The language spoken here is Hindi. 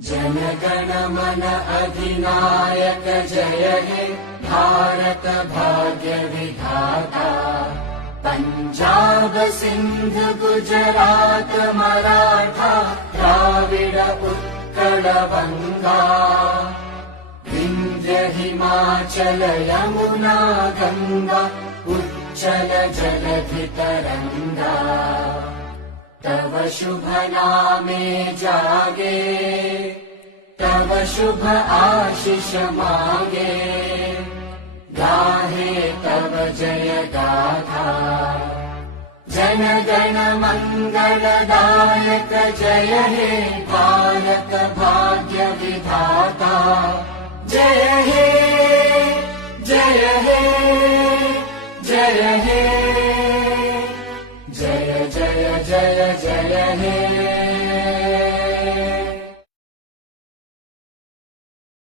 जनगण मन अधिनायक जय हे भारत भाग्य विधाता। पंजाब सिंध गुजरात मराठा द्राविड उत्कल बंगा। विंध्य हिमाचल यमुना गंगा उच्चल जलधि तरंगा। तव शुभ नामे जागे तव शुभ आशीष मांगे। गाहे तव जय गाथा जन गण मंगलदायक जय हे भारत भाग्य